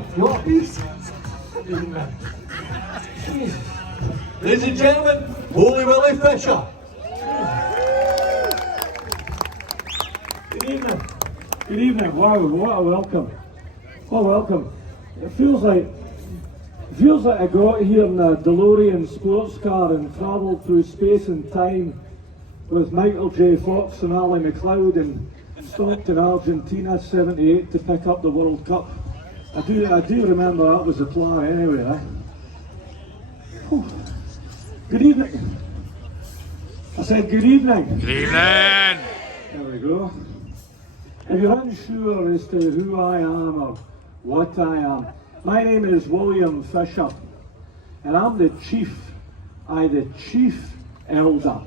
evening. You want a piece? Good evening. Jesus. Ladies and gentlemen, Holy Willie Fisher. Good evening. Good evening. Wow, what a welcome. What a welcome. It feels like I got here in a DeLorean sports car and travelled through space and time with Michael J. Fox and Ali McLeod and stopped in Argentina '78 to pick up the World Cup. I do remember that was the plan anyway. Whew. Good evening. I said good evening. Good evening. There we go. If you're unsure as to who I am or what I am, my name is William Fisher, and I'm the chief elder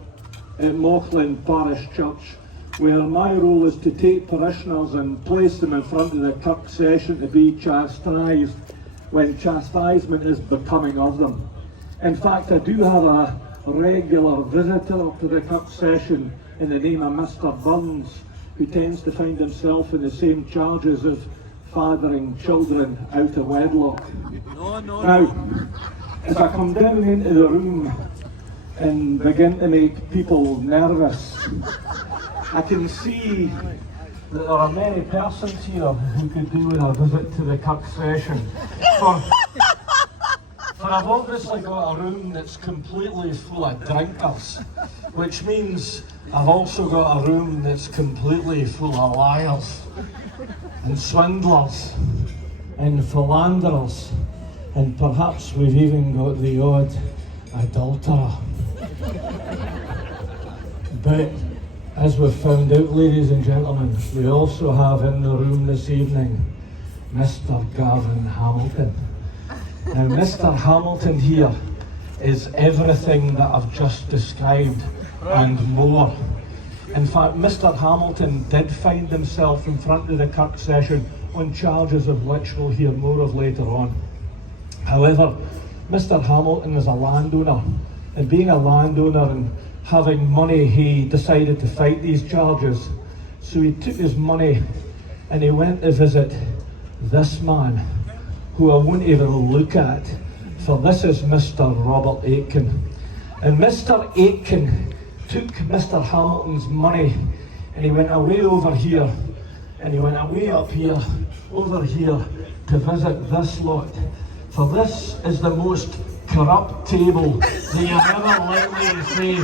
at Mauchline Parish Church, where my role is to take parishioners and place them in front of the Kirk session to be chastised when chastisement is becoming of them. In fact, I do have a regular visitor to the Kirk session in the name of Mr. Burns, who tends to find himself in the same charges of fathering children out of wedlock. Now, if I come down into the room and begin to make people nervous, I can see that there are many persons here who could do with a visit to the Kirk session. For I've obviously got a room that's completely full of drinkers, which means I've also got a room that's completely full of liars and swindlers and philanderers, and perhaps we've even got the odd adulterer. But as we've found out, ladies and gentlemen, we also have in the room this evening Mr. Gavin Hamilton. Now, Mr. Hamilton here is everything that I've just described and more. In fact, Mr. Hamilton did find himself in front of the Kirk session on charges of which we'll hear more of later on. However, Mr. Hamilton is a landowner, and being a landowner and having money, he decided to fight these charges. So he took his money and he went to visit this man, who I won't even look at, for this is Mr. Robert Aitken. And Mr. Aitken took Mr. Hamilton's money and he went away over here, and he went away up here, over here, to visit this lot. For this is the most corrupt table that you're ever likely to see.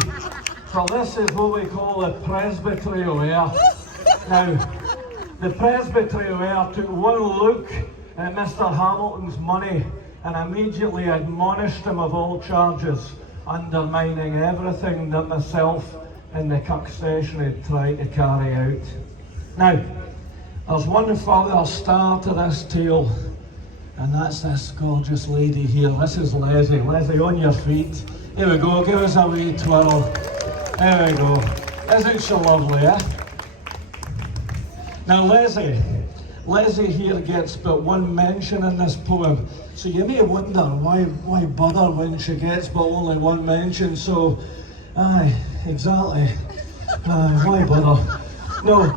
For this is what we call the Presbytery of Ayr. Now, the Presbytery of Ayr took one look at Mr. Hamilton's money and immediately admonished him of all charges, undermining everything that myself and the Kirk session had tried to carry out. Now, there's one further star to this tale, and that's this gorgeous lady here. This is Leslie. Leslie, on your feet. Here we go, give us a wee twirl. There we go. Isn't she lovely, eh? Now, Leslie here gets but one mention in this poem, so you may wonder why bother when she gets but only one mention. So, aye, exactly. Why bother? No,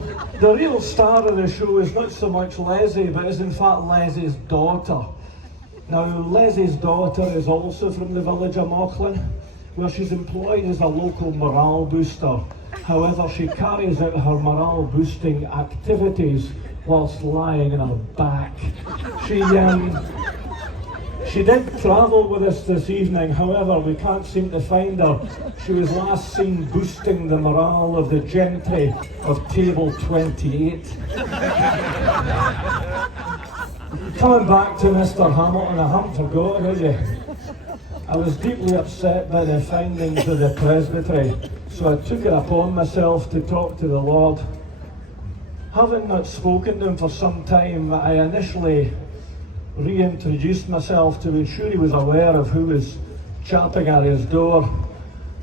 the real star of the show is not so much Leslie, but is in fact Leslie's daughter. Now, Leslie's daughter is also from the village of Mauchline, where she's employed as a local morale booster. However, she carries out her morale boosting activities whilst lying on her back. She did travel with us this evening, however we can't seem to find her. She was last seen boosting the morale of the gentry of table 28. Coming back to Mr. Hamilton, I haven't forgotten, have you? I was deeply upset by the findings of the Presbytery, so I took it upon myself to talk to the Lord. Having not spoken to him for some time, I initially reintroduced myself to ensure he was aware of who was chapping at his door,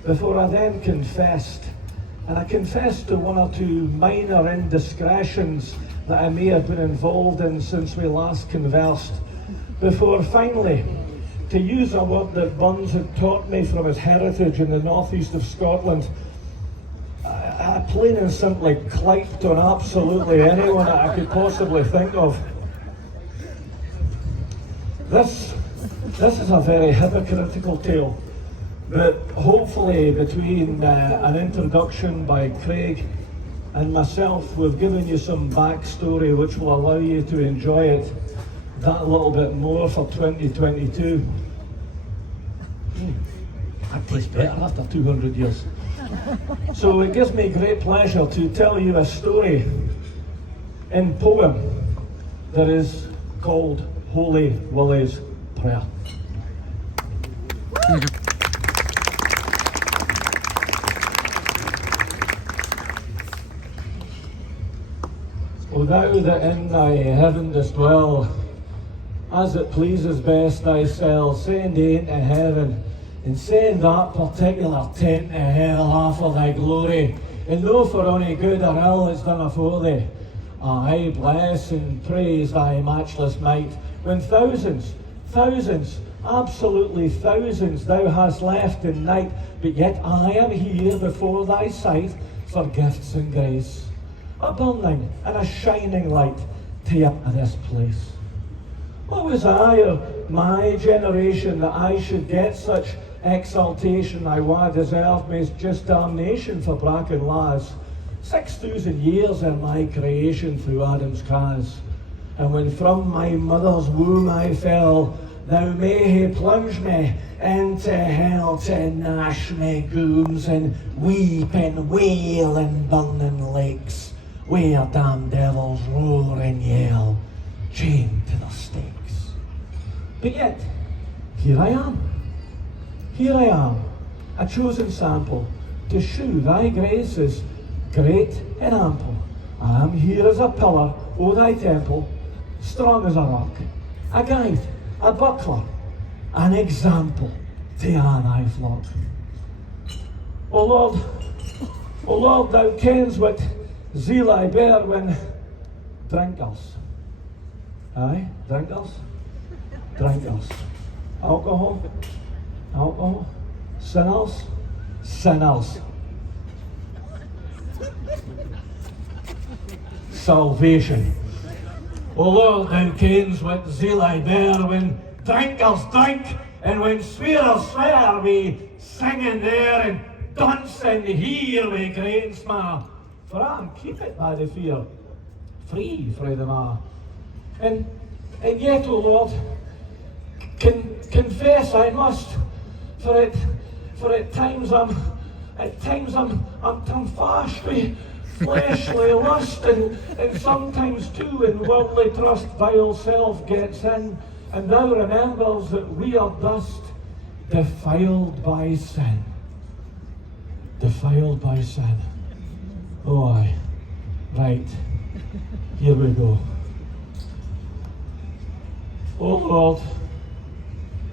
before I then confessed. And I confessed to one or two minor indiscretions that I may have been involved in since we last conversed, before finally, to use a word that Burns had taught me from his heritage in the northeast of Scotland, I plain and simply clyped on absolutely anyone that I could possibly think of. This is a very hypocritical tale, but hopefully between an introduction by Craig and myself, we've given you some backstory which will allow you to enjoy it that little bit more for 2022. That tastes better after 200 years. So it gives me great pleasure to tell you a story in poem that is called Holy Willie's Prayer. O thou that in thy heaven dost dwell, as it pleases best thyself, send into heaven, and send that particular tent to hell after thy glory, and no for any good or ill it's done afore thee. I bless and praise thy matchless might, when thousands, absolutely thousands thou hast left in night, but yet I am here before thy sight for gifts and grace, a burning and a shining light to you to this place. What was I or my generation that I should get such exaltation? I wa deserved me just damnation for bracken laws. 6,000 years in my creation through Adam's cause. And when from my mother's womb I fell, thou may he plunge me into hell to gnash me gooms and weep and wail in burning lakes, where damned devils roar and yell, chained to their stakes. But yet, here I am, a chosen sample, to shew thy graces great and ample. I am here as a pillar o' thy temple, strong as a rock, a guide, a buckler, an example to all thy flock. O Lord, thou kens what zeal I bear when drinkers, alcohol, sinners, salvation. O Lord, thou kens what zeal I bear when drinkers drink, and when swearers swear, we singing there and dancing here with great smile. For I am keepit by the fear, free frae them all. And yet, O Lord, confess I must, for at times I'm fast with fleshly lust, and sometimes too in worldly trust vile self gets in, and thou remembers that we are dust, defiled by sin. Oh aye, right, here we go. O Lord,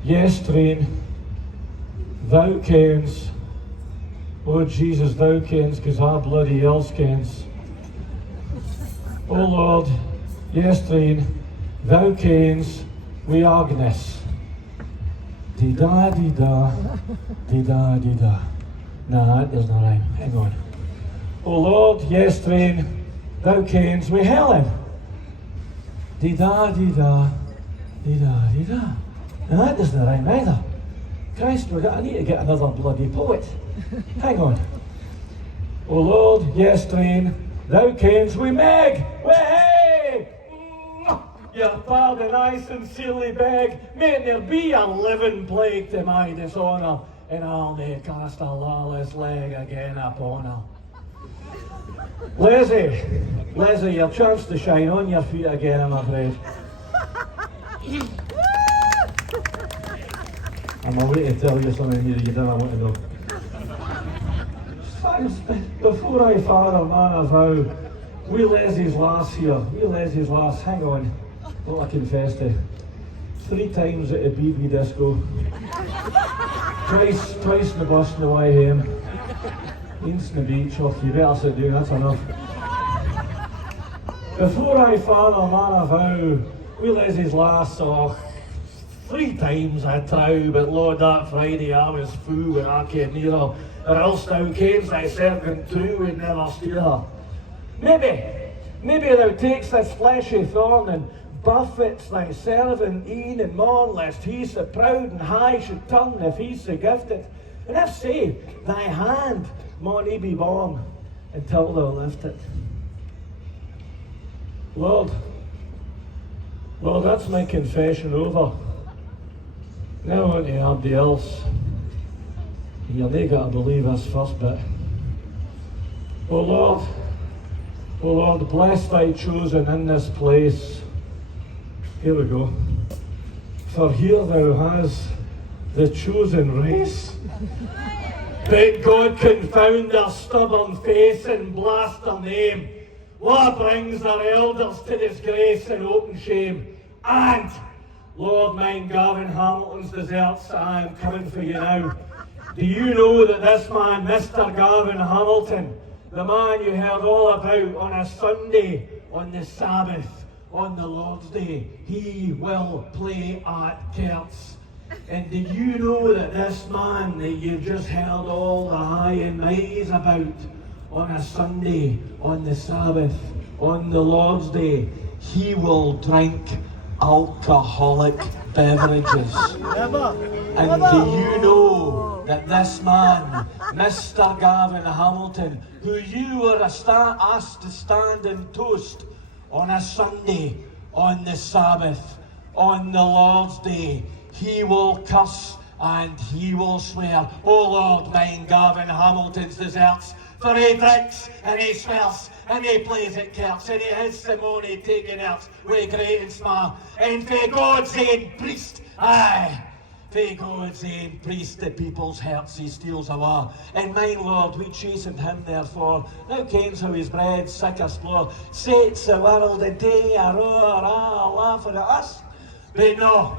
yes, train, thou kens. Oh Jesus, thou kens, 'cause our bloody else kens. O Lord, yes, train, thou kens, we Agnes. Dee-da, dee-da, dee-da, dee-da. Nah, that doesn't rhyme. Hang on. O Lord, yes, train, thou kens, we Helen. Dee-da, dee-da, dee-da, dee-da. Now that doesn't rhyme either. Christ, I need to get another bloody poet. Hang on. O Lord, yes, train, thou kens, we Meg. Way! Your pardon I sincerely beg. May there be a living plague to my dishonour, and I'll nae cast a lawless leg again upon her. Leslie, your chance to shine on your feet again, I'm afraid. I'm away to tell you something here you don't want to know. Before I father man a vow, wee Leslie's lass here, hang on, what I confess to. 3 times at a BB disco. Twice in the bus on the way home. Once in the beach, oh, you better sit down, that's enough. Before I father man a vow, wee Leslie's lass, oh, 3 times I trow, but Lord, that Friday I was full when I came near her, or else thou kens thy servant true would never steer her. Maybe thou takes this fleshy thorn and buffets thy servant e'en and morn, lest he so proud and high should turn if he so gifted. And if say, thy hand maun he be born until thou lift it. Lord, that's my confession over. Now on to everybody else. You're not got to believe this first bit. O Lord, bless thy chosen in this place. Here we go. For here thou hast the chosen race. But God confound their stubborn face and blast their name. Lord brings their elders to disgrace and open shame. And, Lord, mine Gavin Hamilton's deserts, I am coming for you now. Do you know that this man, Mr. Gavin Hamilton, the man you heard all about on a Sunday, on the Sabbath, on the Lord's Day, he will play at Kerts. And do you know that this man that you've just heard all the high and mighties about on a Sunday, on the Sabbath, on the Lord's Day, he will drink alcoholic beverages? And do you know that this man, Mr. Gavin Hamilton, who you were asked to stand and toast on a Sunday, on the Sabbath, on the Lord's Day, he will curse and he will swear, O Lord, mine Gavin Hamilton's deserts, for he drinks and he swears and he plays at Kerts and he has the money taken out with great and small. And for God's own priest, aye, for God's own priest, the people's hearts he steals away. And mine Lord, we chastened him therefore. Thou kens how his bread sickest Lord sets the world a day a roar, a laugh at us. But no,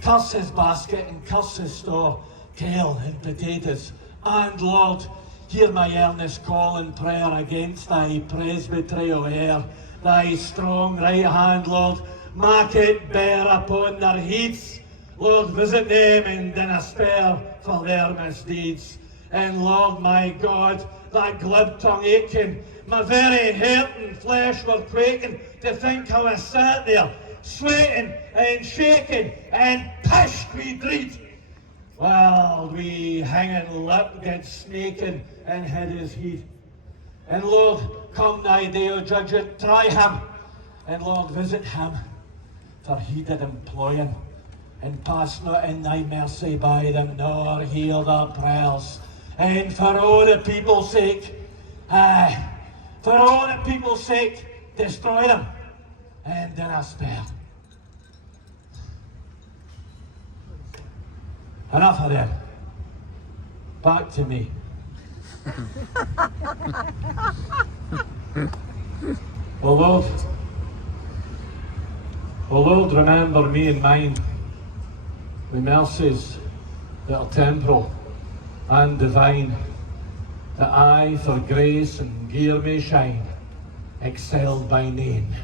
curse his basket and curse his store, kale and potatoes. And Lord, hear my earnest call and prayer against thy presbyterial air, thy strong right hand, Lord, make it bear upon their heads. Lord, visit them and dinna spare for their misdeeds. And Lord, my God, that glib tongue aching, my very heart and flesh were quaking to think how I sat there, sweating and shaking and pished we dread. While we hanging lip get snaking and hid his head. And Lord, come thy day o' judgment, try him, and Lord, visit him, for he did employ him, and pass not in thy mercy by them, nor hear their prayers. And for all the people's sake, aye, for all the people's sake, destroy them, and dinna spare. Enough of them. Back to me. O Lord, remember me and mine, the mercies that are temporal and divine, that I for grace and gear may shine, excelled by name.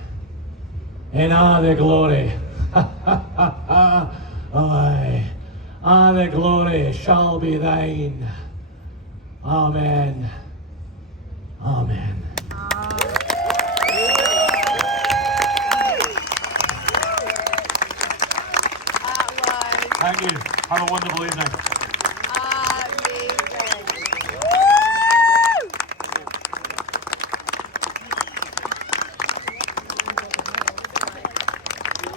And the glory, aye, the glory shall be thine. Amen. Amen. Thank you. Have a wonderful evening.